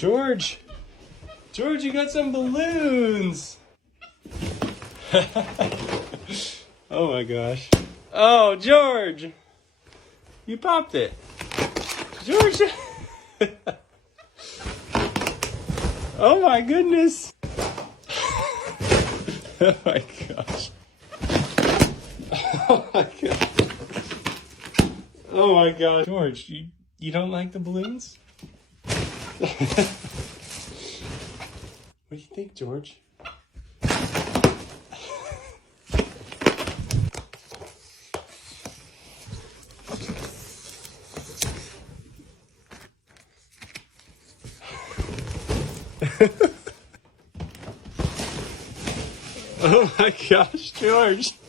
George! George, you got some balloons! Oh my gosh. Oh, George! You popped it. George! Oh my goodness! Oh my gosh. Oh my god. Oh my god. George, you don't like the balloons? What do you think, George? Oh my gosh, George.